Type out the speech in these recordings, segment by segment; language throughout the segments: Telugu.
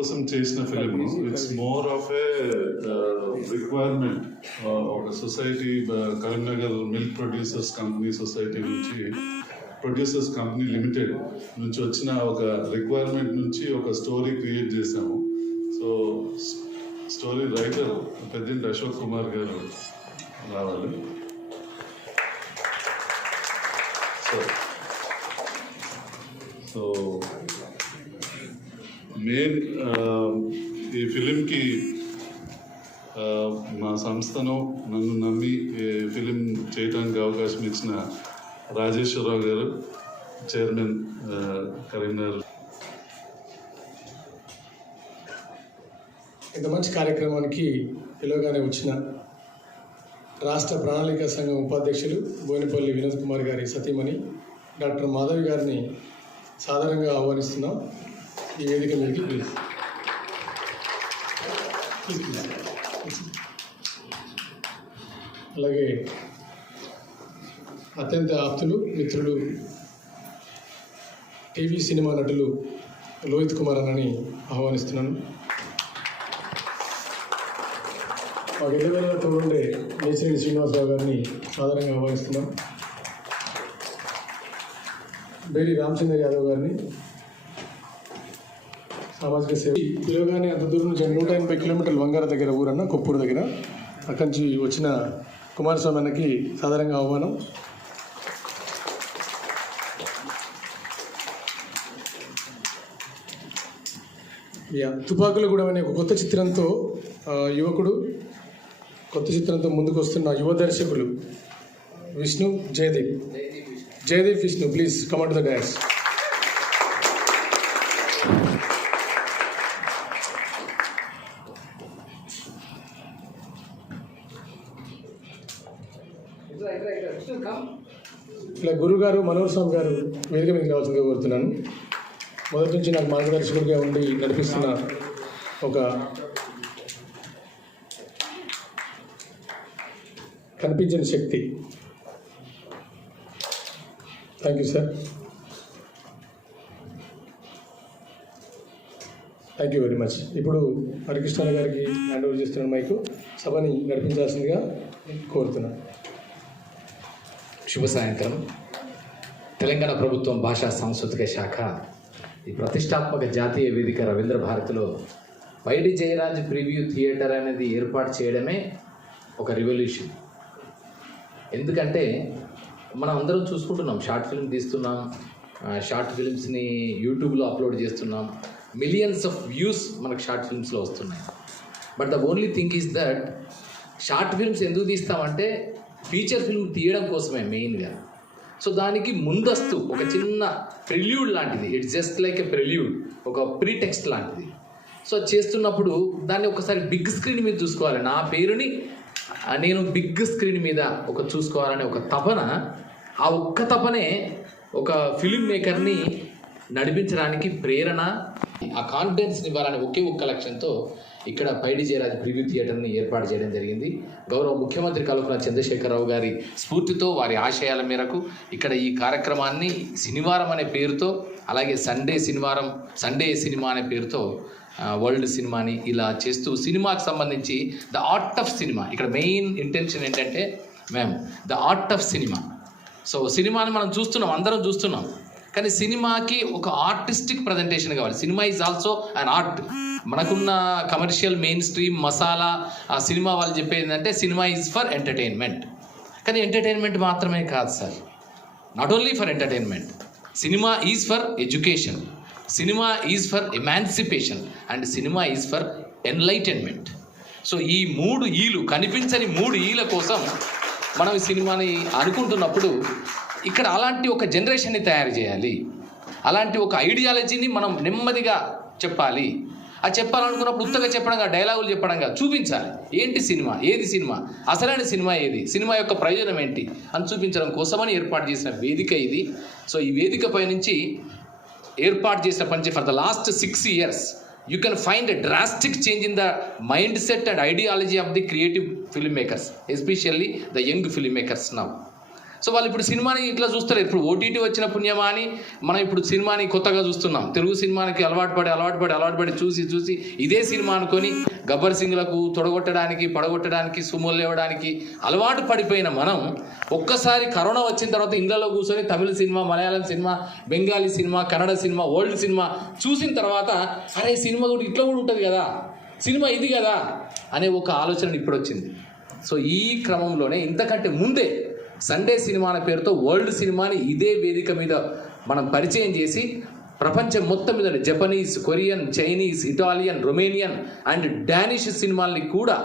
కోసం చేసిన film. It's more of a requirement. ఒక society, Karimnagar milk producers company society నుంచి, ప్రొడ్యూసర్స్ కంపెనీ లిమిటెడ్ నుంచి వచ్చిన ఒక రిక్వైర్మెంట్ నుంచి ఒక స్టోరీ క్రియేట్ చేశాము. So story writer Peddinti Ashok Kumar గారు రావాలి. సో మెయిన్ ఈ ఫిలింకి మా సంస్థను నన్ను నమ్మి ఫిలిం చేయడానికి అవకాశం ఇచ్చిన రాజేశ్వరరావు గారు, చైర్మన్ కరీంనగర్. ఇంత మంచి కార్యక్రమానికి పిలువగానే వచ్చిన రాష్ట్ర ప్రణాళిక సంఘం ఉపాధ్యక్షులు బోయినపల్లి వినోద్ కుమార్ గారి సతీమణి డాక్టర్ మాధవి గారిని సాధారణంగా ఆహ్వానిస్తున్నాం. ఈ వేదిక మీదకి ప్లీజ్. అలాగే అత్యంత ఆప్తులు, మిత్రులు, టీవీ సినిమా నటులు లోహిత్ కుమార్ అన్నని ఆహ్వానిస్తున్నాను. మాకు ఎల్లవేళ తోడుండే నేచరి శ్రీనివాసరావు గారిని సాధారణంగా ఆహ్వానిస్తున్నాం. బేలి రామచంద్ర యాదవ్ గారిని, సామాజిక సేవ. పిలువగానే అంత దూరం నుంచి 180 కిలోమీటర్లు వంగార దగ్గర ఊరన్న, కొప్పూరు దగ్గర, అక్కడి నుంచి వచ్చిన కుమారస్వామి అన్నకి సాధారణంగా ఆహ్వానం. తుపాకులగూడెం అనే ఒక కొత్త చిత్రంతో యువకుడు, కొత్త చిత్రంతో ముందుకు వస్తున్న యువ దర్శకులు Vishnu, Jayadeep Vishnu, please come on to the dais. ఇలా గురుగారు మనోహర్ స్వామి గారు వేదిక మీదకి రావాల్సిందిగా కోరుతున్నాను. మొదటి నుంచి నాకు మార్గదర్శకుడిగా ఉండి నడిపిస్తున్న ఒక కనిపించిన శక్తి. Thank you sir, thank you very much. ఇప్పుడు హరికృష్ణ గారికి హ్యాండ్ ఓవర్ చేస్తున్నాను మైకు. సభని నడిపించాల్సిందిగా కోరుతున్నాను. శుభ సాయంత్రం. తెలంగాణ ప్రభుత్వం భాషా సాంస్కృతిక శాఖ ఈ ప్రతిష్టాత్మక జాతీయ వేదిక రవీంద్ర భారతిలో వైడి జయరాజ్ ప్రివ్యూ థియేటర్ అనేది ఏర్పాటు చేయడమే ఒక రివల్యూషన్. ఎందుకంటే మనం అందరం చూసుకుంటున్నాం, షార్ట్ ఫిల్మ్ తీస్తున్నాం, షార్ట్ ఫిల్మ్స్ని యూట్యూబ్లో అప్లోడ్ చేస్తున్నాం, మిలియన్స్ ఆఫ్ వ్యూస్ మనకు షార్ట్ ఫిల్మ్స్లో వస్తున్నాయి. But the only thing is that short films ఎందుకు తీస్తామంటే ఫీచర్ ఫిల్మ్ తీయడం కోసమే మెయిన్గా. సో దానికి ముందస్తు ఒక చిన్న ప్రిల్యూడ్ లాంటిది, it's just like a prelude, ఒక ప్రీటెక్స్ట్ లాంటిది. సో చేస్తున్నప్పుడు దాన్ని ఒకసారి బిగ్ స్క్రీన్ మీద చూసుకోవాలి. నా పేరుని నేను బిగ్ స్క్రీన్ మీద ఒక చూసుకోవాలనే ఒక తపన, ఆ ఒక్క తపనే ఒక ఫిలిం మేకర్ని నడిపించడానికి ప్రేరణ, ఆ కాన్ఫిడెన్స్ని ఇవ్వాలనే ఒకే ఒక్క లక్ష్యంతో ఇక్కడ పైడి జయరాజ్ ప్రివ్యూ థియేటర్ని ఏర్పాటు చేయడం జరిగింది. గౌరవ ముఖ్యమంత్రి కల్వకుంట్ల చంద్రశేఖరరావు గారి స్ఫూర్తితో, వారి ఆశయాల మేరకు ఇక్కడ ఈ కార్యక్రమాన్ని శనివారం అనే పేరుతో, అలాగే సండే సినిమా అనే పేరుతో వరల్డ్ సినిమాని ఇలా చేస్తూ సినిమాకి సంబంధించి ద ఆర్ట్ ఆఫ్ సినిమా, ఇక్కడ మెయిన్ ఇంటెన్షన్ ఏంటంటే the art of cinema. So సినిమాని మనం చూస్తున్నాం, అందరం చూస్తున్నాం, కానీ సినిమాకి ఒక ఆర్టిస్టిక్ ప్రజెంటేషన్ కావాలి. Cinema is also an art. మనకున్న కమర్షియల్ మెయిన్ స్ట్రీమ్ మసాలా ఆ సినిమా వాళ్ళు చెప్పేది ఏంటంటే సినిమా ఈజ్ ఫర్ ఎంటర్టైన్మెంట్. కానీ ఎంటర్టైన్మెంట్ మాత్రమే కాదు sir, not only for entertainment. Cinema is for education, cinema is for emancipation, and cinema is for enlightenment. So ఈ 3 ఈలు, కనిపించని 3 ఈల కోసం మనం ఈ సినిమాని అనుకుంటున్నప్పుడు ఇక్కడ అలాంటి ఒక జనరేషన్ని తయారు చేయాలి, అలాంటి ఒక ఐడియాలజీని మనం నెమ్మదిగా చెప్పాలి. అది చెప్పాలనుకున్నప్పుడు ఉత్తగా చెప్పడంగా, డైలాగులు చెప్పడంగా చూపించాలి. ఏంటి సినిమా, ఏది సినిమా, అసలైన సినిమా ఏది, సినిమా యొక్క ప్రయోజనం ఏంటి అని చూపించడం కోసమని ఏర్పాటు చేసిన వేదిక ఇది. సో ఈ వేదిక పై నుంచి ఏర్పాటు చేసిన పని for the last 6 years you can find a drastic change in the mindset and ideology of the creative filmmakers, especially the young filmmakers now. So వాళ్ళు ఇప్పుడు సినిమాని ఇట్లా చూస్తారు. ఇప్పుడు ఓటీటీ వచ్చిన పుణ్యమా అని మనం ఇప్పుడు సినిమాని కొత్తగా చూస్తున్నాం. తెలుగు సినిమానికి అలవాటు పడి చూసి ఇదే సినిమా అనుకొని గబ్బర్ సింగ్లకు తొడగొట్టడానికి, పడగొట్టడానికి, సుమోలు లేవడానికి అలవాటు పడిపోయిన మనం ఒక్కసారి కరోనా వచ్చిన తర్వాత ఇళ్ళలో కూర్చొని Tamil cinema, Malayalam cinema, Bengali cinema, Kannada cinema, world cinema చూసిన తర్వాత అరే సినిమా కూడా ఇట్లా కూడా ఉంటుంది కదా, సినిమా ఇది కదా అనే ఒక ఆలోచన ఇప్పుడు వచ్చింది. సో ఈ క్రమంలోనే ఇంతకంటే ముందే సండే సినిమా అనే పేరుతో వరల్డ్ సినిమాని ఇదే వేదిక మీద మనం పరిచయం చేసి ప్రపంచం మొత్తం మీద Japanese, Korean, Chinese, Italian, Romanian and Danish సినిమాల్ని కూడా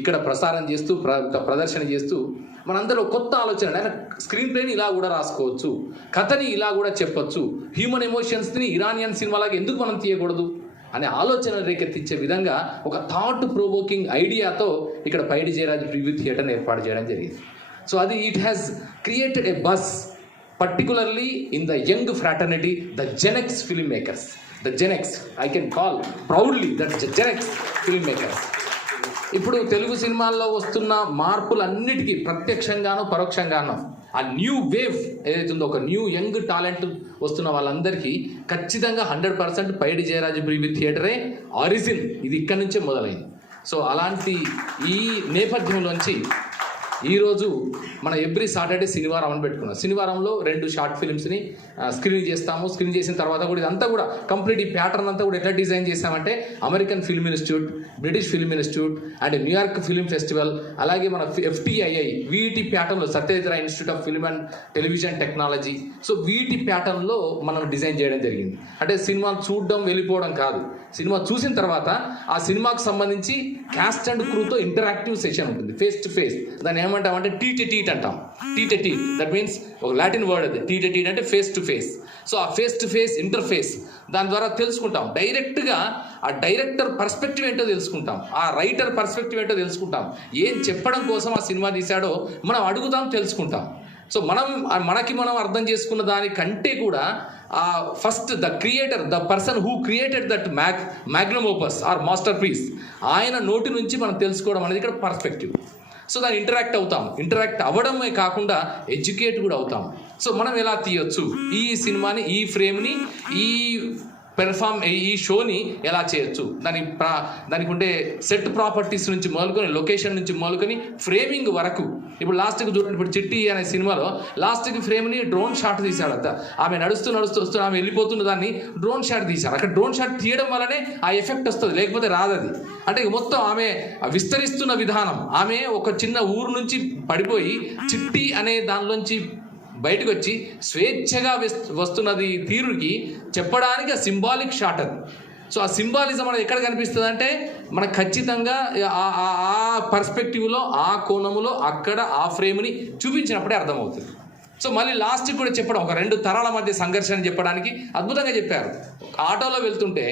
ఇక్కడ ప్రసారం చేస్తూ ప్రదర్శన చేస్తూ మనందరూ కొత్త ఆలోచన, ఆయన స్క్రీన్ ప్లేని ఇలా కూడా రాసుకోవచ్చు, కథని ఇలా కూడా చెప్పొచ్చు, హ్యూమన్ ఎమోషన్స్ని ఇరానియన్ సినిమాలాగా ఎందుకు మనం తీయకూడదు అనే ఆలోచన రేకెత్తించే విధంగా ఒక థాట్ ప్రొవోకింగ్ ఐడియాతో ఇక్కడ పైడి జయరాజ్ ప్రివ్యూ థియేటర్ని ఏర్పాటు చేయడం జరిగింది. సో అది it has created a bus particularly in the young fraternity, the Gen X filmmakers. The Gen X, I can call proudly that Gen X filmmakers. ఇప్పుడు తెలుగు సినిమాల్లో వస్తున్న మార్పులన్నిటికీ ప్రత్యక్షంగానో పరోక్షంగానో ఆ న్యూ వేవ్ ఏదైతే ఉందో, ఒక న్యూ యంగ్ టాలెంట్ వస్తున్న వాళ్ళందరికీ ఖచ్చితంగా 100% పైడి జయరాజ్ ప్రివ్యూ థియేటరే ఆరిజిన్. ఇది ఇక్కడి నుంచే మొదలైంది. సో అలాంటి ఈ నేపథ్యంలోంచి ఈరోజు మన ఎవ్రీ సాటర్డే శనివారం అని పెట్టుకున్నాం. శనివారంలో 2 షార్ట్ ఫిల్మ్స్ని స్క్రీన్ చేస్తాము. స్క్రీన్ చేసిన తర్వాత కూడా ఇదంతా కూడా కంప్లీట్ ఈ ప్యాటర్న్ అంతా కూడా ఎట్లా డిజైన్ చేస్తామంటే American film institute, British film institute and New York film festival, అలాగే మన FTII వీటి ప్యాటర్న్లో Satyajit Ray institute of film and television technology, so వీటి ప్యాటర్న్లో మనం డిజైన్ చేయడం జరిగింది. అంటే సినిమాలు చూడడం వెళ్ళిపోవడం కాదు, సినిమా చూసిన తర్వాత ఆ సినిమాకు సంబంధించి క్యాస్ట్ అండ్ క్రూతో ఇంటరాక్టివ్ సెషన్ ఉంటుంది, ఫేస్ టు ఫేస్. దాన్ని ఏమంటామంటే టీట్ అంటాం. టీట్ దట్ మీన్స్ ఒక లాటిన్ వర్డ్ అది. టీట్ అంటే ఫేస్ టు ఫేస్. సో ఆ ఫేస్ టు ఫేస్ ఇంటర్ఫేస్ దాని ద్వారా తెలుసుకుంటాం. డైరెక్ట్గా ఆ డైరెక్టర్ పర్స్పెక్టివ్ ఏంటో తెలుసుకుంటాం, ఆ రైటర్ పర్స్పెక్టివ్ ఏంటో తెలుసుకుంటాం, ఏం చెప్పడం కోసం ఆ సినిమా తీశాడో మనం అడుగుతాం, తెలుసుకుంటాం. సో మనకి మనం అర్థం చేసుకున్న దానికంటే కూడా first the creator, the person who created that magnum opus or masterpiece, ఆయన నోటి నుంచి మనం తెలుసుకోవడం అనేది ఇక్కడ పర్స్పెక్టివ్. సో దాన్ని ఇంటరాక్ట్ అవ్వడమే కాకుండా ఎడ్యుకేట్ కూడా అవుతాం. సో మనం ఎలా తీయొచ్చు ఈ సినిమాని, ఈ ఫ్రేమ్ని, ఈ షోని ఎలా చేయొచ్చు, దానికి ఉండే సెట్ ప్రాపర్టీస్ నుంచి మొదలుకొని, లొకేషన్ నుంచి మొదలుకొని, ఫ్రేమింగ్ వరకు. ఇప్పుడు లాస్ట్కి చూడండి, ఇప్పుడు చిట్టి అనే సినిమాలో లాస్ట్కి ఫ్రేమ్ని డ్రోన్ షాట్ తీశాడు. అంతా ఆమె నడుస్తూ వస్తూ ఆమె వెళ్ళిపోతున్న దాన్ని డ్రోన్ షాట్ తీశారు. అక్కడ డ్రోన్ షాట్ తీయడం వల్లనే ఆ ఎఫెక్ట్ వస్తుంది, లేకపోతే రాదది. అంటే మొత్తం ఆమె విస్తరిస్తున్న విధానం, ఆమె ఒక చిన్న ఊరు నుంచి పడిపోయి చిట్టి అనే దానిలోంచి బయటకు వచ్చి స్వేచ్ఛగా వస్తున్నది తీరుకి చెప్పడానికి ఆ సింబాలిక్ షాట్ అది. సో ఆ సింబాలిజం మనకు ఎక్కడ కనిపిస్తుంది అంటే మనకు ఖచ్చితంగా ఆ పర్స్పెక్టివ్లో, ఆ కోణములో, అక్కడ ఆ ఫ్రేమ్ని చూపించినప్పుడే అర్థమవుతుంది. సో మళ్ళీ లాస్ట్కి కూడా చెప్పడం, ఒక 2 తరాల మధ్య సంఘర్షణ చెప్పడానికి అద్భుతంగా చెప్పారు. ఆటోలో వెళ్తుంటే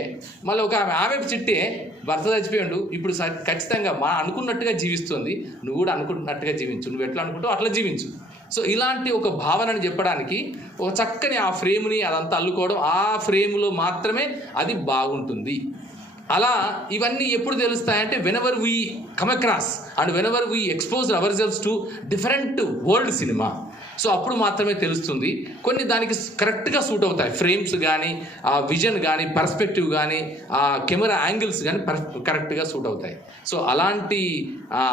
మళ్ళీ ఒక ఆమె చిట్టే భర్త చచ్చిపోయాడు, ఇప్పుడు ఖచ్చితంగా అనుకున్నట్టుగా జీవిస్తుంది, నువ్వు కూడా అనుకున్నట్టుగా జీవించు, నువ్వు ఎట్లా అనుకుంటావు అట్లా జీవించు. సో ఇలాంటి ఒక భావనని చెప్పడానికి ఒక చక్కని ఆ ఫ్రేమ్ని అదంతా అల్లుకోవడం, ఆ ఫ్రేమ్లో మాత్రమే అది బాగుంటుంది. అలా ఇవన్నీ ఎప్పుడు తెలుస్తాయంటే whenever we come across and whenever we expose ourselves to different world cinema. So అప్పుడు మాత్రమే తెలుస్తుంది. కొన్ని దానికి కరెక్ట్గా సూట్ అవుతాయి, ఫ్రేమ్స్ కానీ, ఆ విజన్ కానీ, పర్స్పెక్టివ్ కానీ, ఆ కెమెరా యాంగిల్స్ కానీ కరెక్ట్గా సూట్ అవుతాయి. సో అలాంటి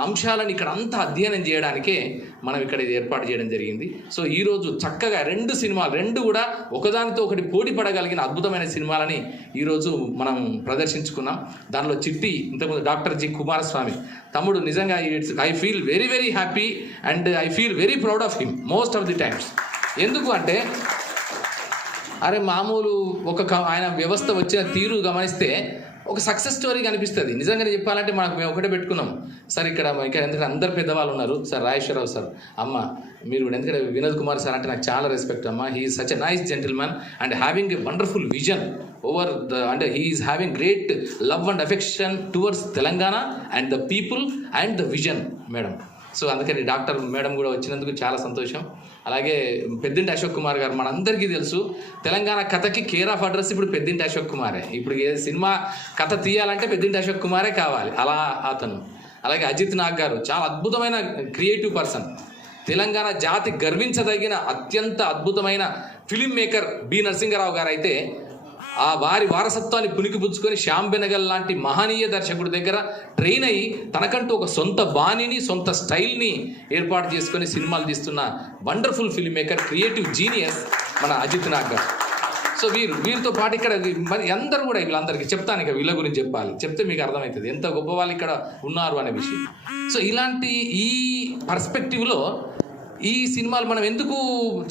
అంశాలను ఇక్కడ అంతా అధ్యయనం చేయడానికే మనం ఇక్కడ ఇది ఏర్పాటు చేయడం జరిగింది. సో ఈరోజు చక్కగా 2 సినిమాలు, 2 కూడా ఒకదానితో ఒకటి పోటీ పడగలిగిన అద్భుతమైన సినిమాలని ఈరోజు మనం ప్రదర్శించుకున్నాం. దానిలో చిట్టి, ఇంతకుముందు డాక్టర్ జి కుమారస్వామి తమ్ముడు, నిజంగా I feel very very happy and I feel very proud of him most of the times. ఎందుకు అంటే అరే మామూలు ఆయన వ్యవస్థ వచ్చిన తీరు గమనిస్తే ఒక సక్సెస్ స్టోరీ కనిపిస్తుంది. నిజంగానే చెప్పాలంటే మేము ఒకటే పెట్టుకున్నాం సార్ ఇక్కడ ఎందుకంటే అందరు పెద్దవాళ్ళు ఉన్నారు సార్, రాజేశ్వరరావు సార్, అమ్మ మీరు ఎందుకంటే వినోద్ కుమార్ సార్ అంటే నాకు చాలా రెస్పెక్ట్ అమ్మ. He is such a nice gentlemen and having a wonderful vision over అంటే he is having great love and affection towards Telangana and the people and the vision madam. So అందుకని డాక్టర్ మేడం కూడా వచ్చినందుకు చాలా సంతోషం. అలాగే పెద్దింటి అశోక్ కుమార్ గారు, మనందరికీ తెలుసు తెలంగాణ కథకి కేర్ ఆఫ్ అడ్రస్ ఇప్పుడు పెద్దింటి అశోక్ కుమారే. ఇప్పుడు ఏ సినిమా కథ తీయాలంటే పెద్దింటి అశోక్ కుమారే కావాలి, అలా అతను. అలాగే అజిత్ నాగ్ గారు చాలా అద్భుతమైన క్రియేటివ్ పర్సన్. తెలంగాణ జాతి గర్వించదగిన అత్యంత అద్భుతమైన ఫిలిం మేకర్ బి నరసింహారావు గారు అయితే ఆ వారి వారసత్వాన్ని పుణికిపుచ్చుకొని శ్యామ్ బెనగల్ లాంటి మహనీయ దర్శకుడి దగ్గర ట్రైన్ అయ్యి తనకంటూ ఒక సొంత బాణిని సొంత స్టైల్ని ఏర్పాటు చేసుకొని సినిమాలు తీస్తున్న wonderful film maker creative genius మన అజిత్ నాగ్ గారు. సో వీరితో పాటు ఇక్కడ మరి అందరూ కూడా వీళ్ళందరికీ చెప్తాను, ఇక వీళ్ళ గురించి చెప్పాలి, చెప్తే మీకు అర్థమవుతుంది ఎంత గొప్ప వాళ్ళు ఇక్కడ ఉన్నారు అనే విషయం. సో ఇలాంటి ఈ పర్స్పెక్టివ్లో ఈ సినిమాలు మనం ఎందుకు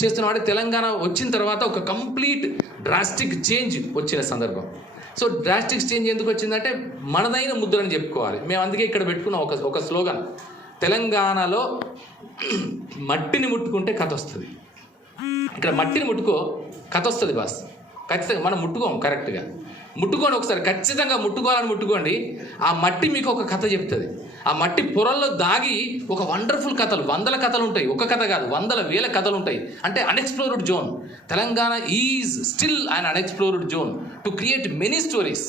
చేస్తున్నాం అంటే తెలంగాణ వచ్చిన తర్వాత ఒక కంప్లీట్ డ్రాస్టిక్ చేంజ్ వచ్చిన సందర్భం. సో డ్రాస్టిక్ చేంజ్ ఎందుకు వచ్చిందంటే మనదైన ముద్రని చెప్పుకోవాలి. మేము అందుకే ఇక్కడ పెట్టుకున్నాం ఒక స్లోగన్, తెలంగాణలో మట్టిని ముట్టుకుంటే కథ వస్తుంది. ఇక్కడ మట్టిని ముట్టుకో కథ వస్తుంది బాస్. ఖచ్చితంగా మనం ముట్టుకోం, కరెక్ట్గా ముట్టుకోండి, ఒకసారి ఖచ్చితంగా ముట్టుకోవాలని ముట్టుకోండి. ఆ మట్టి మీకు ఒక కథ చెప్తుంది. ఆ మట్టి పొరల్లో దాగి ఒక వండర్ఫుల్ కథలు, వందల కథలు ఉంటాయి. ఒక కథ కాదు, వందల వేల కథలు ఉంటాయి. అంటే unexplored zone. Telangana is still an unexplored zone to create many stories.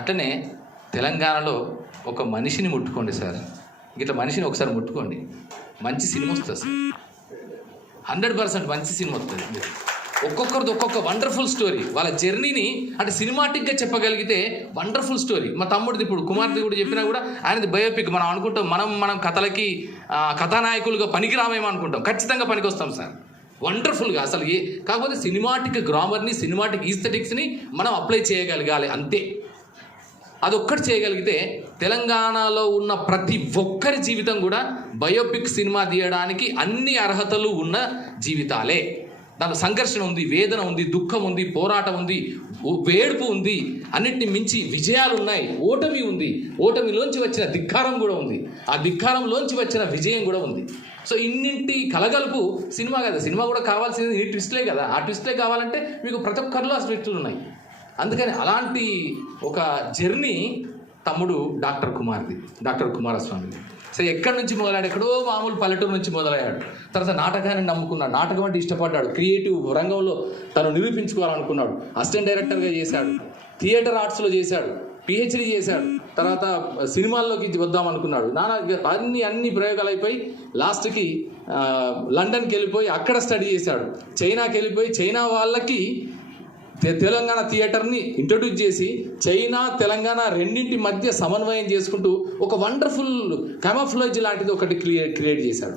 అట్లనే తెలంగాణలో ఒక మనిషిని ముట్టుకోండి సార్, ఇట్లా మనిషిని ఒకసారి ముట్టుకోండి, మంచి సినిమా వస్తుంది సార్. 100% మంచి సినిమా వస్తుంది. ఒక్కొక్కరిది ఒక్కొక్క వండర్ఫుల్ స్టోరీ, వాళ్ళ జర్నీని అంటే సినిమాటిక్గా చెప్పగలిగితే వండర్ఫుల్ స్టోరీ. మా తమ్ముడిది ఇప్పుడు కుమార్తె కూడా చెప్పినా కూడా ఆయనది బయోపిక్. మనం అనుకుంటాం మనం కథలకి కథానాయకులుగా పనికిరామేమో అనుకుంటాం, ఖచ్చితంగా పనికి వస్తాం సార్ వండర్ఫుల్గా. అసలు కాకపోతే సినిమాటిక్ గ్రామర్ని, సినిమాటిక్ ఈస్థెటిక్స్ని మనం అప్లై చేయగలగాలి అంతే. అదొక్కటి చేయగలిగితే తెలంగాణలో ఉన్న ప్రతి ఒక్కరి జీవితం కూడా బయోపిక్ సినిమా తీయడానికి అన్ని అర్హతలు ఉన్న జీవితాలే. దాంట్లో సంఘర్షణ ఉంది, వేదన ఉంది, దుఃఖం ఉంది, పోరాటం ఉంది, వేడుపు ఉంది, అన్నిటిని మించి విజయాలు ఉన్నాయి, ఓటమి ఉంది, ఓటమిలోంచి వచ్చిన ధిక్కారం కూడా ఉంది, ఆ ధిక్కారంలోంచి వచ్చిన విజయం కూడా ఉంది. సో ఇన్నింటి కలగలుపు సినిమా కదా. సినిమా కూడా కావాల్సింది ఈ ట్విస్ట్లే కదా. ఆ ట్విస్ట్లే కావాలంటే మీకు ప్రతి ఒక్కరిలో ఆ ట్విస్టులు ఉన్నాయి. అందుకని అలాంటి ఒక జర్నీ తమ్ముడు డాక్టర్ కుమారస్వామి. సో ఎక్కడి నుంచి మొదలయ్యాడు, ఎక్కడో మామూలు పల్లెటూరు నుంచి మొదలయ్యాడు. తర్వాత నాటకాన్ని నమ్ముకున్నాడు, నాటకం అంటే ఇష్టపడ్డాడు, క్రియేటివ్ రంగంలో తను నిరూపించుకోవాలనుకున్నాడు, అసిస్టెంట్ డైరెక్టర్గా చేశాడు, థియేటర్ ఆర్ట్స్లో చేశాడు, పిహెచ్డీ చేశాడు, తర్వాత సినిమాల్లోకి వద్దామనుకున్నాడు. అన్ని ప్రయోగాలు అయిపోయి లాస్ట్కి లండన్కి వెళ్ళిపోయి అక్కడ స్టడీ చేశాడు, చైనాకి వెళ్ళిపోయి చైనా వాళ్ళకి తెలంగాణ థియేటర్ని ఇంట్రడ్యూస్ చేసి చైనా తెలంగాణ రెండింటి మధ్య సమన్వయం చేసుకుంటూ ఒక వండర్ఫుల్ కామోఫ్లేజ్ లాంటిది ఒకటి క్రియేట్ చేశాడు.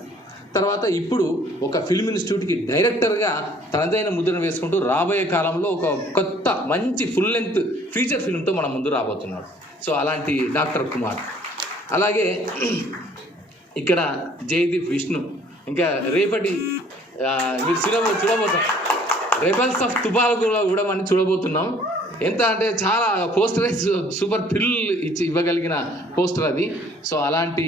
తర్వాత ఇప్పుడు ఒక ఫిల్మ్ ఇన్స్టిట్యూట్కి డైరెక్టర్గా తనదైన ముద్రను వేసుకుంటూ రాబోయే కాలంలో ఒక కొత్త మంచి ఫుల్ లెంత్ ఫీచర్ ఫిల్మ్తో మన ముందు రాబోతున్నాడు. సో అలాంటి డాక్టర్ కుమార్. అలాగే ఇక్కడ జయదీప్ విష్ణు. ఇంకా రేపటి మీరు చూడబోతాం రెబల్స్ ఆఫ్ తుపాకులో కూడా మనం చూడబోతున్నాం. ఎంత అంటే చాలా పోస్టర్ సూపర్ థ్రిల్ ఇవ్వగలిగిన పోస్టర్ అది. సో అలాంటి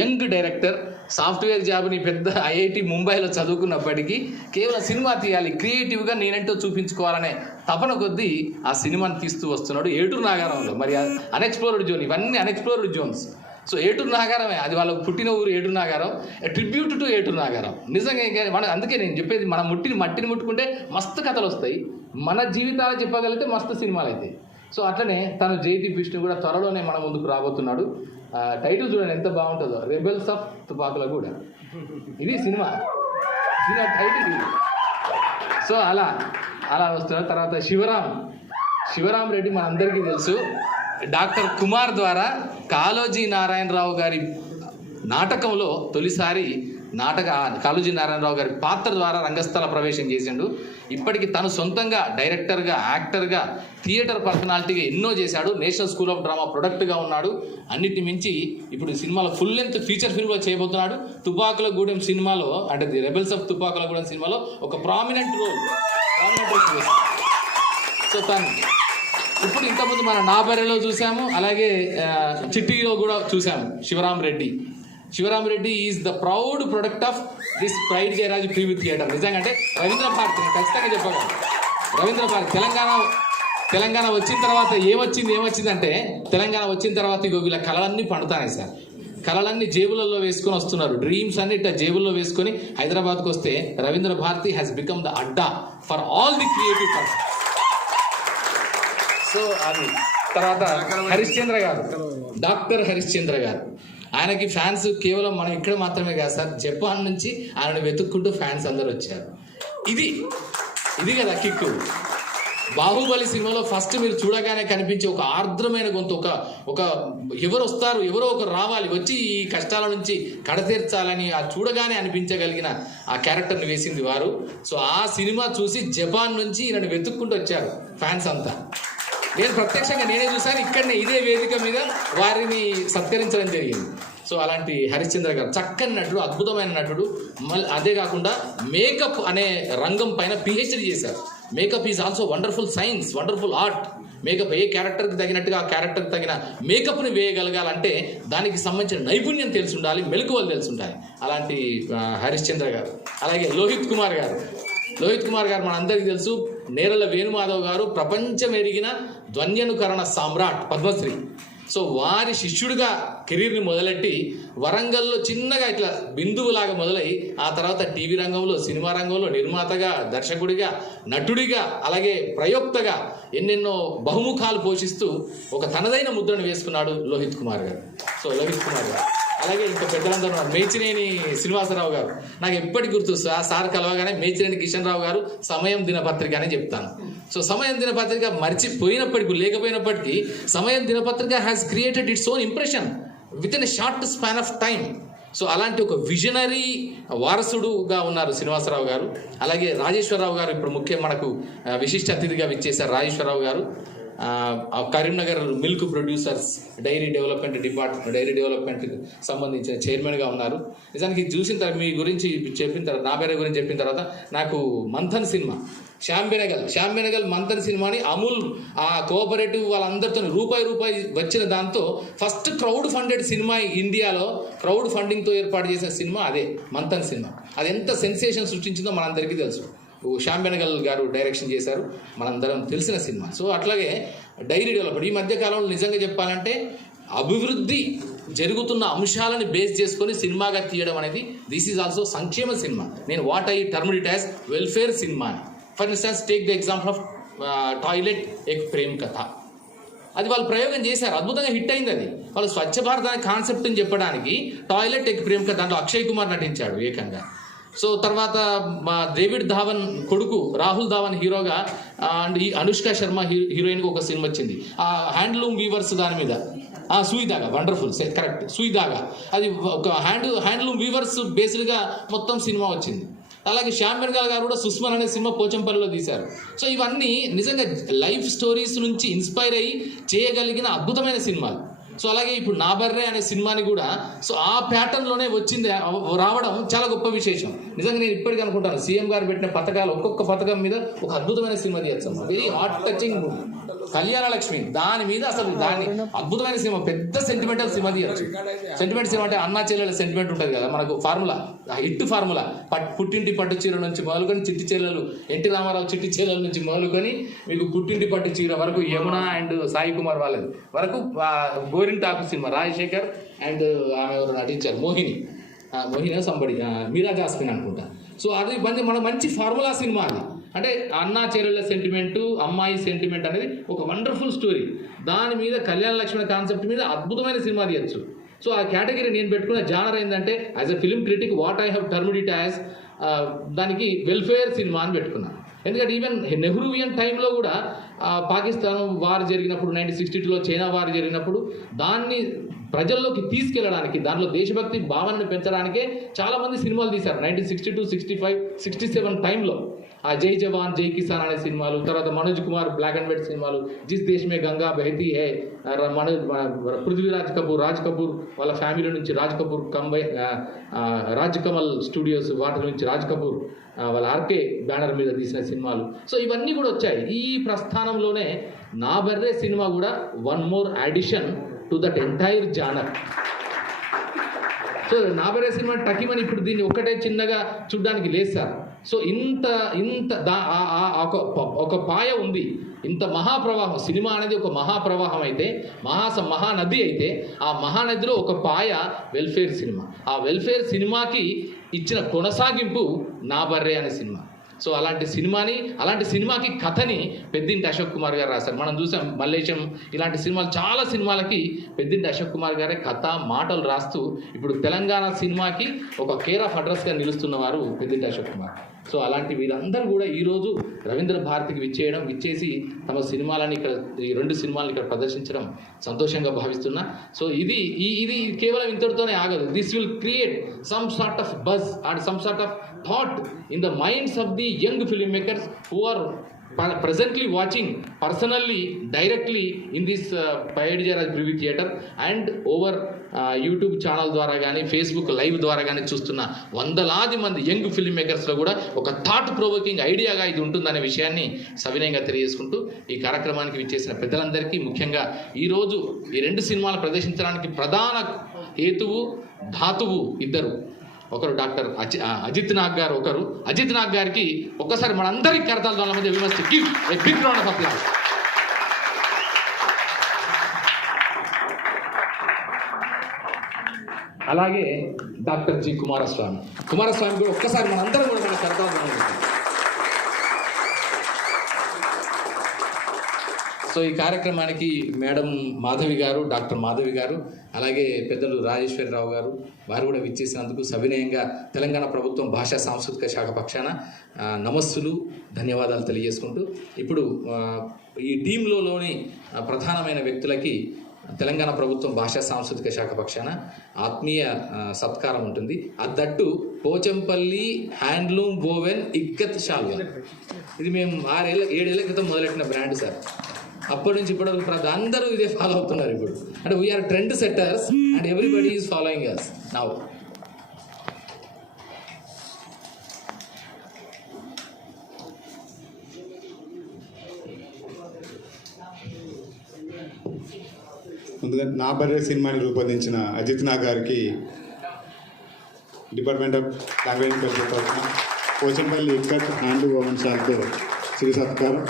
యంగ్ డైరెక్టర్, సాఫ్ట్వేర్ జాబ్ని పెద్ద ఐఐటి ముంబైలో చదువుకున్నప్పటికీ కేవలం సినిమా తీయాలి, క్రియేటివ్గా నేనంటూ చూపించుకోవాలనే తపన కొద్దీ ఆ సినిమాని తీస్తూ వస్తున్నాడు ఏటూరు నాగారంలో. మరి అన్ఎక్స్ప్లోర్డ్ జోన్, ఇవన్నీ అన్ఎక్స్ప్లోర్డ్ జోన్స్. సో ఏటూరు నాగారమే, అది వాళ్ళకు పుట్టిన ఊరు ఏటూరు నాగారం, ట్రిబ్యూట్ టు ఏటూరు నాగారం. నిజంగా మనం అందుకే నేను చెప్పేది, మనం మట్టిని ముట్టుకుంటే మస్తు కథలు వస్తాయి, మన జీవితాలు చెప్పగలిగితే మస్తు సినిమాలు అవుతాయి. సో అట్లనే తను జయదీప్ విష్ణు కూడా త్వరలోనే మన ముందుకు రాబోతున్నాడు. టైటిల్ చూడండి ఎంత బాగుంటుందో, రెబెల్స్ ఆఫ్ తుపాకుల కూడా. ఇది సినిమా టైటిల్ ఇది. సో అలా వస్తున్నారు. తర్వాత శివరాం రెడ్డి మనందరికీ తెలుసు. డాక్టర్ కుమార్ ద్వారా కాళోజీ నారాయణరావు గారి నాటకంలో తొలిసారి కాళోజీ నారాయణరావు గారి పాత్ర ద్వారా రంగస్థల ప్రవేశం చేసిండు. ఇప్పటికి తను సొంతంగా డైరెక్టర్గా, యాక్టర్గా, థియేటర్ పర్సనాలిటీగా ఎన్నో చేశాడు. నేషనల్ స్కూల్ ఆఫ్ డ్రామా ప్రొడక్ట్గా ఉన్నాడు. అన్నిటి మించి ఇప్పుడు సినిమాలో ఫుల్ లెంత్ ఫీచర్ ఫిల్మ్లో చేయబోతున్నాడు. తుపాకుల గూడెం సినిమాలో, అంటే ది రెబెల్స్ ఆఫ్ తుపాకుల గూడెం సినిమాలో ఒక ప్రామినెంట్ రోల్ చేశాడు. సో తను ఇప్పుడు ఇంతకుముందు మన నాబరెలో చూసాము, అలాగే చిట్టిలో కూడా చూసాము. Shivaram Reddy is the proud product of this pride Jayaraj preview theatre. నిజంగా అంటే రవీంద్ర భారతి, నేను ఖచ్చితంగా చెప్పగలను. రవీంద్ర భారతి తెలంగాణ వచ్చిన తర్వాత ఏమొచ్చిందంటే తెలంగాణ వచ్చిన తర్వాత ఇగో వీళ్ళ కళలన్నీ పండుతాయి సార్. కళలన్నీ జేబులలో వేసుకొని వస్తున్నారు, డ్రీమ్స్ అన్ని ఇట్లా జేబుల్లో వేసుకొని హైదరాబాద్కి వస్తే Ravindra Bharathi has become the adda for all the creative person. So అది. తర్వాత డాక్టర్ హరిశ్చంద్ర గారు ఆయనకి ఫ్యాన్స్ కేవలం మనం ఇక్కడ మాత్రమే కాదు సార్, జపాన్ నుంచి ఆయనను వెతుక్కుంటూ ఫ్యాన్స్ అందరూ వచ్చారు. ఇది కదా కిక్కు. బాహుబలి సినిమాలో ఫస్ట్ మీరు చూడగానే కనిపించే ఒక ఆర్ద్రమైన గొంతు, ఒక ఎవరు వస్తారు, ఎవరో ఒకరు రావాలి, వచ్చి ఈ కష్టాల నుంచి కడతీర్చాలని ఆ చూడగానే అనిపించగలిగిన ఆ క్యారెక్టర్ని వేసింది వారు. సో ఆ సినిమా చూసి జపాన్ నుంచి నన్ను వెతుక్కుంటూ వచ్చారు ఫ్యాన్స్ అంతా. నేను ప్రత్యక్షంగా నేనే చూశాను, ఇక్కడనే ఇదే వేదిక మీద వారిని సత్కరించడం జరిగింది. సో అలాంటి హరిశ్చంద్ర గారు చక్కని నటుడు, అద్భుతమైన నటుడు. అదే కాకుండా మేకప్ అనే రంగం పైన PhD చేశారు. Makeup is also wonderful science, wonderful art. Makeup ఏ క్యారెక్టర్కి తగినట్టుగా ఆ క్యారెక్టర్కి తగిన మేకప్ని వేయగలగాలంటే దానికి సంబంధించిన నైపుణ్యం తెలిసి ఉండాలి, మెలకువలు తెలిసి ఉండాలి. అలాంటి హరిశ్చంద్ర గారు. అలాగే లోహిత్ కుమార్ గారు మనందరికీ తెలుసు. నేరల వేణుమాధవ్ గారు ప్రపంచం ఎరిగిన ధ్వన్యనుకరణ సామ్రాట్, పద్మశ్రీ. సో వారి శిష్యుడిగా కెరీర్ని మొదలెట్టి వరంగల్లో చిన్నగా ఇట్లా బిందువులాగా మొదలై ఆ తర్వాత టీవీ రంగంలో, సినిమా రంగంలో నిర్మాతగా, దర్శకుడిగా, నటుడిగా, అలాగే ప్రయోక్తగా ఎన్నెన్నో బహుముఖాలు పోషిస్తూ ఒక తనదైన ముద్రను వేసుకున్నాడు లోహిత్ కుమార్ గారు. సో లోహిత్ కుమార్ గారు. అలాగే ఇంకా పెద్దలందరూ మేచినేని శ్రీనివాసరావు గారు. నాకు ఎప్పటికి గుర్తు, సార్ కలవగానే మేచినేని కిషన్ రావు గారు సమయం దినపత్రిక అని చెప్తాను. సో సమయం దినపత్రిక మర్చిపోయినప్పటికీ, లేకపోయినప్పటికీ సమయం దినపత్రిక has created its own impression with in a short span of time. So అలాంటి ఒక విజనరీ వారసుడుగా ఉన్నారు శ్రీనివాసరావు గారు. అలాగే రాజేశ్వరరావు గారు ఇప్పుడు మనకు విశిష్ట అతిథిగా విచ్చేశారు. రాజేశ్వరరావు గారు కరీంనగర్ మిల్క్ ప్రొడ్యూసర్స్ డైరీ డెవలప్మెంట్కి సంబంధించిన చైర్మన్గా ఉన్నారు. నిజానికి చూసిన తర్వాత మీ గురించి చెప్పిన తర్వాత, నా పేరు గురించి చెప్పిన తర్వాత నాకు మంథన్ సినిమా, శ్యామ్ బెనగల్ మంథన్ సినిమాని అమూల్ ఆ కోఆపరేటివ్ వాళ్ళందరితో రూపాయి వచ్చిన దాంతో ఫస్ట్ క్రౌడ్ ఫండెడ్ సినిమా ఇండియాలో, క్రౌడ్ ఫండింగ్తో ఏర్పాటు చేసిన సినిమా అదే మంథన్ సినిమా. అది ఎంత సెన్సేషన్ సృష్టించిందో మనందరికీ తెలుసు. శ్యామ్ బెనగల్ గారు డైరెక్షన్ చేశారు, మనందరం తెలిసిన సినిమా. సో అట్లాగే డైరీ డెవలప్మెంట్ ఈ మధ్య కాలంలో నిజంగా చెప్పాలంటే అభివృద్ధి జరుగుతున్న అంశాలను బేస్ చేసుకొని సినిమాగా తీయడం అనేది దిస్ ఈజ్ ఆల్సో సంక్షేమ సినిమా. నేను what I termed it as welfare cinema. For instance take the example of toilet ఎక్ ప్రేమ్ కథ. అది వాళ్ళు ప్రయోగం చేశారు, అద్భుతంగా హిట్ అయింది. అది వాళ్ళు స్వచ్ఛ భారత్ అనే కాన్సెప్ట్ని చెప్పడానికి టాయిలెట్ ఎక్ ప్రేమ్ కథ దాంట్లో అక్షయ్ కుమార్ నటించాడు ఏకంగా. సో తర్వాత డేవిడ్ ధావన్ కొడుకు రాహుల్ ధావన్ హీరోగా అండ్ ఈ అనుష్క శర్మ హీరోయిన్గా ఒక సినిమా వచ్చింది, ఆ హ్యాండ్లూమ్ వీవర్స్ దాని మీద, సూయిదాగా, వండర్ఫుల్, కరెక్ట్, సూయిదాగా. అది ఒక హ్యాండ్లూమ్ వీవర్స్ బేస్డ్గా మొత్తం సినిమా వచ్చింది. అలాగే శ్యామ్ బెనగల్ గారు కూడా సుస్మన్ అనే సినిమా పోచంపల్లిలో తీశారు. సో ఇవన్నీ నిజంగా లైఫ్ స్టోరీస్ నుంచి ఇన్స్పైర్ అయ్యి చేయగలిగిన అద్భుతమైన సినిమాలు. సో అలాగే ఇప్పుడు నా బర్రే అనే సినిమాని కూడా సో ఆ ప్యాటర్న్లోనే వచ్చింది, రావడం చాలా గొప్ప విశేషం. నిజంగా నేను ఇప్పటికీ అనుకుంటాను, సీఎం గారు పెట్టిన పథకాలు ఒక్కొక్క పథకం మీద ఒక అద్భుతమైన సినిమా తీయచ్చు. Very heart touching movie Kalyana Lakshmi, దాని మీద అసలు దాని అద్భుతమైన సినిమా, పెద్ద సెంటిమెంటల్ సినిమా తీయచ్చు. సెంటిమెంట్ సినిమా అంటే అన్నా చెల్లెల సెంటిమెంట్ ఉంటుంది కదా మనకు, ఫార్ములా, హిట్ ఫార్ములా. పుట్టింటి పట్టు చీర నుంచి మొదలుకొని చిట్టి చీరలు, ఎన్టీ రామారావు చిట్టి చీరల నుంచి మొదలుకొని మీకు పుట్టింటి పట్టు చీర వరకు, యమున అండ్ సాయి కుమార్ వాళ్ళది వరకు, గోరింటాకు సినిమా రాజశేఖర్ అండ్ ఆమె ఎవరు నటించారు, మోహిని సంబడి, మీరా జాస్మిన్ అనుకుంటా. సో అది మన మంచి ఫార్ములా సినిమా అది. అంటే అన్నా చెల్లెళ్ళ సెంటిమెంటు, అమ్మాయి సెంటిమెంట్ అనేది ఒక వండర్ఫుల్ స్టోరీ. దాని మీద కళ్యాణ లక్ష్మణ కాన్సెప్ట్ మీద అద్భుతమైన సినిమా తీయచ్చు. సో ఆ కేటగిరీ నేను పెట్టుకున్న జానర్ ఏంటంటే as a film critic what I have termed it as దానికి వెల్ఫేర్ సినిమా అని పెట్టుకున్నాను. ఎందుకంటే ఈవెన్ నెహ్రూవియన్ టైంలో కూడా పాకిస్తాన్ వార్ జరిగినప్పుడు, 1962లో చైనా వార్ జరిగినప్పుడు దాన్ని ప్రజల్లోకి తీసుకెళ్ళడానికి, దాంట్లో దేశభక్తి భావనను పెంచడానికే చాలామంది సినిమాలు తీశారు. 1962, 65, 67 టైంలో ఆ జై జవాన్ జై కిసాన్ అనే సినిమాలు, తర్వాత Manoj Kumar black and white సినిమాలు, జిస్ దేశ్ మే గంగా బహతీ హై, పృథ్వీరాజ్ కపూర్, రాజ్ కపూర్ వాళ్ళ ఫ్యామిలీ నుంచి రాజ్ కపూర్ రాజ్ కమల్ స్టూడియోస్ వాటి నుంచి రాజ్ కపూర్ వాళ్ళ ఆర్కే బ్యానర్ మీద తీసిన సినిమాలు. సో ఇవన్నీ కూడా వచ్చాయి. ఈ ప్రస్థానంలోనే నా బర్రే సినిమా కూడా one more addition to that entire genre. So నా బర్రే సినిమా టకిమని ఇప్పుడు దీన్ని ఒక్కటే చిన్నగా చూడడానికి లేదు సార్. సో ఇంత ఒక పాయ ఉంది, ఇంత మహాప్రవాహం. సినిమా అనేది ఒక మహాప్రవాహం అయితే, మహానది అయితే, ఆ మహానదిలో ఒక పాయ వెల్ఫేర్ సినిమా. ఆ వెల్ఫేర్ సినిమాకి ఇచ్చిన కొనసాగింపు నా బర్రే అనే సినిమా. సో అలాంటి సినిమాకి కథని పెద్దింటి అశోక్ కుమార్ గారు రాశారు. మనం చూసాం మల్లేశం ఇలాంటి సినిమాలు, చాలా సినిమాలకి పెద్దింటి అశోక్ కుమార్ గారే కథ మాటలు రాస్తూ ఇప్పుడు తెలంగాణ సినిమాకి ఒక care of అడ్రస్గా నిలుస్తున్నవారు Peddinti Ashok Kumar. So అలాంటి వీళ్ళందరూ కూడా ఈరోజు రవీంద్ర భారతికి విచ్చేసి తమ సినిమాలని ఇక్కడ, ఈ 2 సినిమాలను ఇక్కడ ప్రదర్శించడం సంతోషంగా భావిస్తున్నా. సో ఇది కేవలం ఇంతటితోనే ఆగదు. This will create some sort of buzz and some sort of thought in the minds of the young film makers who are presently watching personally, directly in this Payadi Jayaraj Privy Theatre and over YouTube channel ద్వారా కానీ ఫేస్బుక్ లైవ్ ద్వారా కానీ చూస్తున్న వందలాది మంది యంగ్ ఫిల్మ్ మేకర్స్లో కూడా ఒక థాట్ ప్రొవోకింగ్ ఐడియాగా ఇది ఉంటుందనే విషయాన్ని సవినయంగా తెలియజేసుకుంటూ ఈ కార్యక్రమానికి విచ్చేసిన పెద్దలందరికీ, ముఖ్యంగా ఈరోజు ఈ 2 సినిమాలు ప్రదర్శించడానికి ప్రధాన హేతువు ధాతువు ఇద్దరు. ఒకరు డాక్టర్ అజిత్ నాగ్ గారు, ఒకరు అజిత్ నాగ్ గారికి ఒక్కసారి మనందరి కరతాల ద్వారా మధ్య we must give a big round of applause. అలాగే డాక్టర్ జి కుమారస్వామి కూడా ఒక్కసారి మనందరం కూడా మన కరతాల ద్వారా. సో ఈ కార్యక్రమానికి మేడం మాధవి గారు, డాక్టర్ మాధవి గారు, అలాగే పెద్దలు రాజేశ్వరరావు గారు, వారు కూడా విచ్చేసినందుకు సవినయంగా తెలంగాణ ప్రభుత్వం భాషా సాంస్కృతిక శాఖ పక్షాన నమస్సులు, ధన్యవాదాలు తెలియజేసుకుంటూ ఇప్పుడు ఈ టీంలోని ప్రధానమైన వ్యక్తులకి తెలంగాణ ప్రభుత్వం భాషా సాంస్కృతిక శాఖ పక్షాన ఆత్మీయ సత్కారం ఉంటుంది. అద్దట్టు పోచంపల్లి హ్యాండ్లూమ్ బోవెన్ ఇక్కత్ షాల్వా. ఇది మేము 7 ఏళ్ల క్రితం మొదలెట్టిన బ్రాండ్ సార్. అప్పటి నుంచి ఇప్పటివరకు అందరూ ఇదే ఫాలో అవుతున్నారు. ఇప్పుడు అంటే we are trend setters and everybody is following us now. ముందుగా నా బర్రె సినిమాని రూపొందించిన అజిత్ నాగ్ గారికి డిపార్ట్మెంట్ ఆఫ్ లాంగ్వేజ్ కల్చర్ తరఫున పోచంపల్లి ఇక్కత్ హ్యాండ్ ఓవెన్ షాల్తో శ్రీ సత్కారం.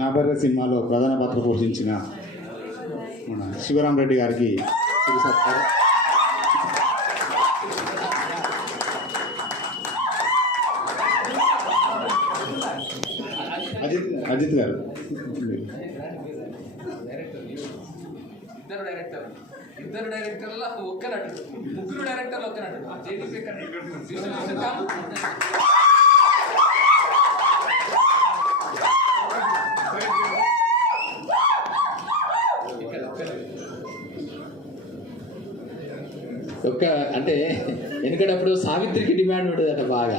నా బర్రె సినిమాలో ప్రధాన పాత్ర పోషించిన మన శివరాం రెడ్డి గారికి శ్రీ సత్కారం. అజిత్ గారు ఇద్దరు డైరెక్టర్ల ఒక్క నటుడు, 3 డైరెక్టర్లు ఒక్క నటుడు. ఒక్క అంటే ఎందుకంటే సావిత్రికి డిమాండ్ ఉండేదట బాగా.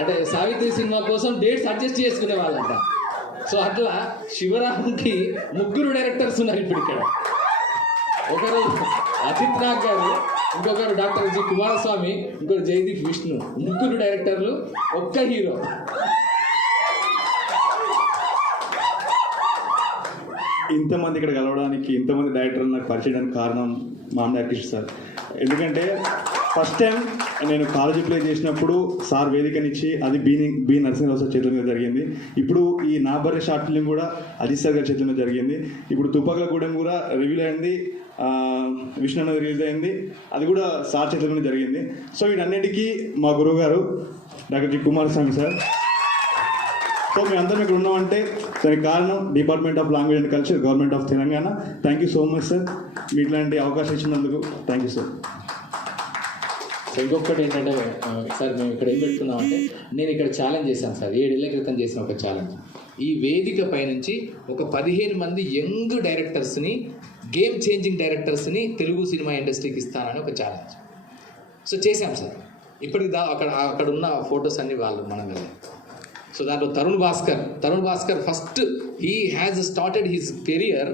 అంటే సావిత్రి సినిమా కోసం డేట్స్ అడ్జస్ట్ చేసుకునే వాళ్ళంట. సో అట్లా శివరాంకి 3 డైరెక్టర్స్ ఉన్నారు ఇప్పుడు ఇక్కడ. ఒకరు అజిత్ నాగ్ గారు, ఇంకొకరు డాక్టర్ జి కుమారస్వామి, ఇంకొకరు జయదీప్ విష్ణు. 3 డైరెక్టర్లు, ఒక్క హీరో. ఇంతమంది ఇక్కడ కలవడానికి, ఇంతమంది డైరెక్టర్లు నాకు పరిచయడానికి కారణం మామిడి అర్కిష్ సార్. ఎందుకంటే ఫస్ట్ టైం నేను కాలేజీ ప్లే చేసినప్పుడు సార్ వేదికనిచ్చి అది బి నరసింహరావు సార్ చేతుల మీద జరిగింది. ఇప్పుడు ఈ నా బర్రె షార్ట్ ఫిల్మ్ కూడా అజిత్ సార్ గారి చేతుల మీద జరిగింది. ఇప్పుడు తుపాకులగూడెం కూడా రివీల్ అయింది, విష్ణు అన్నది రిలీజ్ అయింది, అది కూడా సార్ చేతుల మీద జరిగింది. సో వీటన్నిటికీ మా గురువు గారు doctor G Kumaraswamy sir. So మేము అందరం ఇక్కడ ఉన్నామంటే దానికి కారణం department of language and culture, government of Telangana. Thank you so much sir, మీ ఇట్లాంటి అవకాశం ఇచ్చినందుకు థ్యాంక్ యూ సార్. సో ఇంకొకటి ఏంటంటే సార్, మేము ఇక్కడ ఏం పెట్టుకున్నామంటే, నేను ఇక్కడ ఛాలెంజ్ చేశాను సార్, 7 ఏళ్ల క్రితం చేసిన ఒక ఛాలెంజ్. ఈ వేదిక పైనుంచి ఒక 15 మంది యంగ్ డైరెక్టర్స్ని, గేమ్ చేంజింగ్ డైరెక్టర్స్ని తెలుగు సినిమా ఇండస్ట్రీకి ఇస్తానని ఒక ఛాలెంజ్. సో చేశాం సార్. ఇప్పటికి అక్కడ ఉన్న ఫొటోస్ అన్ని వాళ్ళు మనం వెళ్ళాం. సో దాంట్లో Tarun Bhaskar first he has started his career.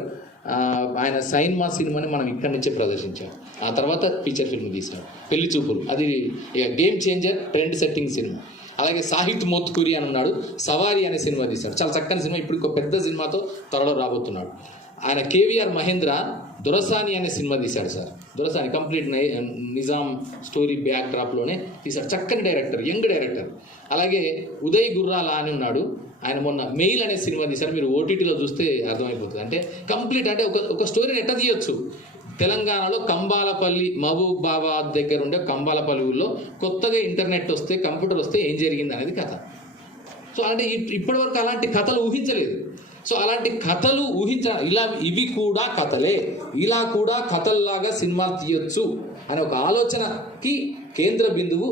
ఆయన సైన్ మా సినిమాని మనం ఇక్కడి నుంచే ప్రదర్శించాం. ఆ తర్వాత ఫీచర్ ఫిల్మ్ తీసాం పెళ్లి చూపులు, అది game changer, trend setting cinema. అలాగే సాహిత్ మోత్కూరి అని ఉన్నాడు, సవారి అనే సినిమా తీశాడు, చాలా చక్కని సినిమా, ఇప్పుడు ఇంకో పెద్ద సినిమాతో త్వరలో రాబోతున్నాడు. ఆయన కేవీఆర్ మహేంద్ర దొరసాని అనే సినిమా తీశాడు సార్. దొరసాని కంప్లీట్ నిజాం స్టోరీ బ్యాక్ డ్రాప్లోనే తీశాడు, చక్కని డైరెక్టర్, యంగ్ డైరెక్టర్. అలాగే ఉదయ్ గుర్రాల అని ఉన్నాడు, ఆయన మొన్న మెయిల్ అనే సినిమా తీశారు, మీరు ఓటీటీలో చూస్తే అర్థమైపోతుంది. అంటే కంప్లీట్ అంటే ఒక స్టోరీని ఎట్లా తీయొచ్చు. తెలంగాణలో కంబాలపల్లి మహబూబాబాద్ దగ్గర ఉండే కంబాలపల్లి ఊళ్ళో కొత్తగా ఇంటర్నెట్ వస్తే, కంప్యూటర్ వస్తే ఏం జరిగింది అనేది కథ. సో అంటే ఇప్పటివరకు అలాంటి కథలు ఊహించలేదు. సో అలాంటి కథలు ఇవి కూడా కథలే, ఇలా కూడా కథల్లాగా సినిమాలు తీయొచ్చు అనే ఒక ఆలోచనకి కేంద్ర బిందువు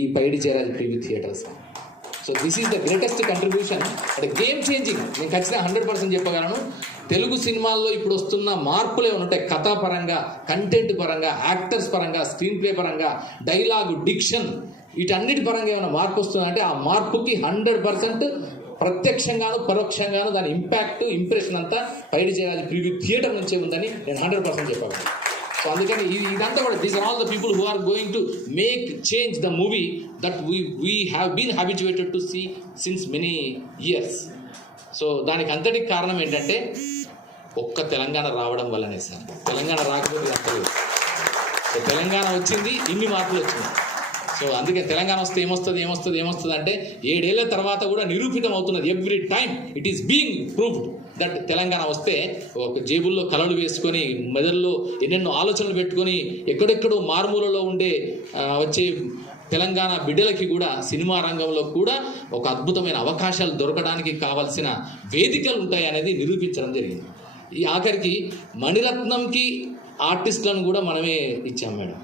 ఈ Paidi Jayaraj preview theatres. So this is the greatest contribution, అంటే గేమ్ చేంజింగ్. నేను ఖచ్చితంగా 100% చెప్పగలను. తెలుగు సినిమాల్లో ఇప్పుడు వస్తున్న మార్పులు ఏమైనా ఉంటాయి, కథాపరంగా, కంటెంట్ పరంగా, యాక్టర్స్ పరంగా, స్క్రీన్ ప్లే పరంగా, డైలాగు, డిక్షన్, వీటన్నిటి పరంగా ఏమైనా మార్పు వస్తుందంటే ఆ మార్పుకి 100% ప్రత్యక్షంగాను పరోక్షంగాను దాని ఇంపాక్ట్, ఇంప్రెషన్ అంతా పైడి జయరాజ్ ప్రివ్యూ థియేటర్ నుంచే ఉందని నేను 100% చెప్పగలను. సో అందుకని ఇదంతా కూడా these are all the people who are going to make change the movie that we have been habituated to see since many years. So దానికి అంతటికి కారణం ఏంటంటే ఒక్క తెలంగాణ రావడం వల్లనే సార్. తెలంగాణ రాకపోతే అసలు తెలంగాణ వచ్చింది, ఇన్ని మార్పులు వచ్చినాయి. సో అందుకే తెలంగాణ వస్తే ఏమొస్తుంది అంటే 7 ఏళ్ల తర్వాత కూడా నిరూపితం అవుతున్నది. Every time it is being proved that Telangana వస్తే ఒక జేబుల్లో కలలు వేసుకొని, మెదడులో ఎన్నెన్నో ఆలోచనలు పెట్టుకొని, ఎక్కడెక్కడో మారుమూలలో ఉండే వచ్చే తెలంగాణ బిడ్డలకి కూడా సినిమా రంగంలో కూడా ఒక అద్భుతమైన అవకాశాలు దొరకడానికి కావాల్సిన వేదికలు ఉంటాయి అనేది నిరూపించడం జరిగింది. ఈ ఆఖరికి మణిరత్నంకి ఆర్టిస్టులను కూడా మనమే ఇచ్చాం మేడం.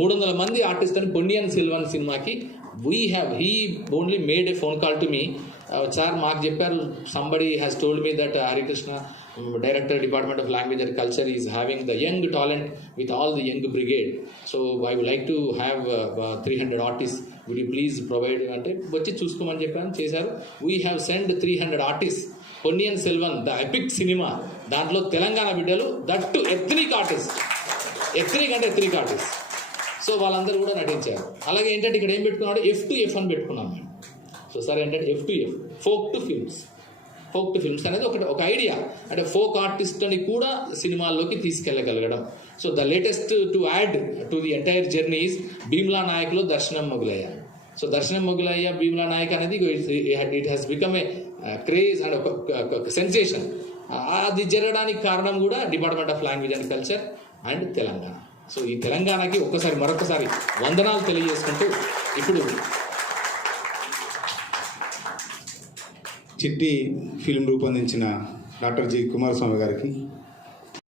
300 మంది ఆర్టిస్టులను పొన్నియిన్ సెల్వన్ సినిమాకి he only made a phone call to me. Sir మాకు చెప్పారు, somebody has told me that Harikrishna, director, department of language and culture, is having the young talent with all the young brigade. So I would like to have 300 artist, would you please provide అంటే వచ్చి చూసుకోమని చెప్పాను, చేశారు. We have send 300 artist. Ponniyin Selvan the epic సినిమా, దాంట్లో తెలంగాణ బిడ్డలు, that ethnic artist, ethnic artist. So వాళ్ళందరూ కూడా నటించారు. అలాగే ఏంటంటే ఇక్కడ ఏం పెట్టుకున్నాడు, F2F అని పెట్టుకున్నాం మేము. సో సార్ ఏంటంటే F2F, ఫోక్ టు ఫిల్మ్స్ అనేది ఒక ఐడియా. అంటే ఫోక్ ఆర్టిస్ట్ అని కూడా సినిమాల్లోకి తీసుకెళ్ళగలగడం. So the latest to add to the entire journey is Bheemla నాయక్లో దర్శనం మొగులయ్య. సో దర్శనం మొగులయ్య, భీమ్లా నాయక్ అనేది it has become a craze and ఒక సెన్సేషన్. అది జరగడానికి కారణం కూడా department of language and culture and Telangana. So ఈ తెలంగాణకి మరొకసారి వందనాలు తెలియజేసుకుంటూ, ఇప్పుడు చిట్టి ఫిల్మ్ రూపొందించిన డాక్టర్ జి కుమారస్వామి గారికి,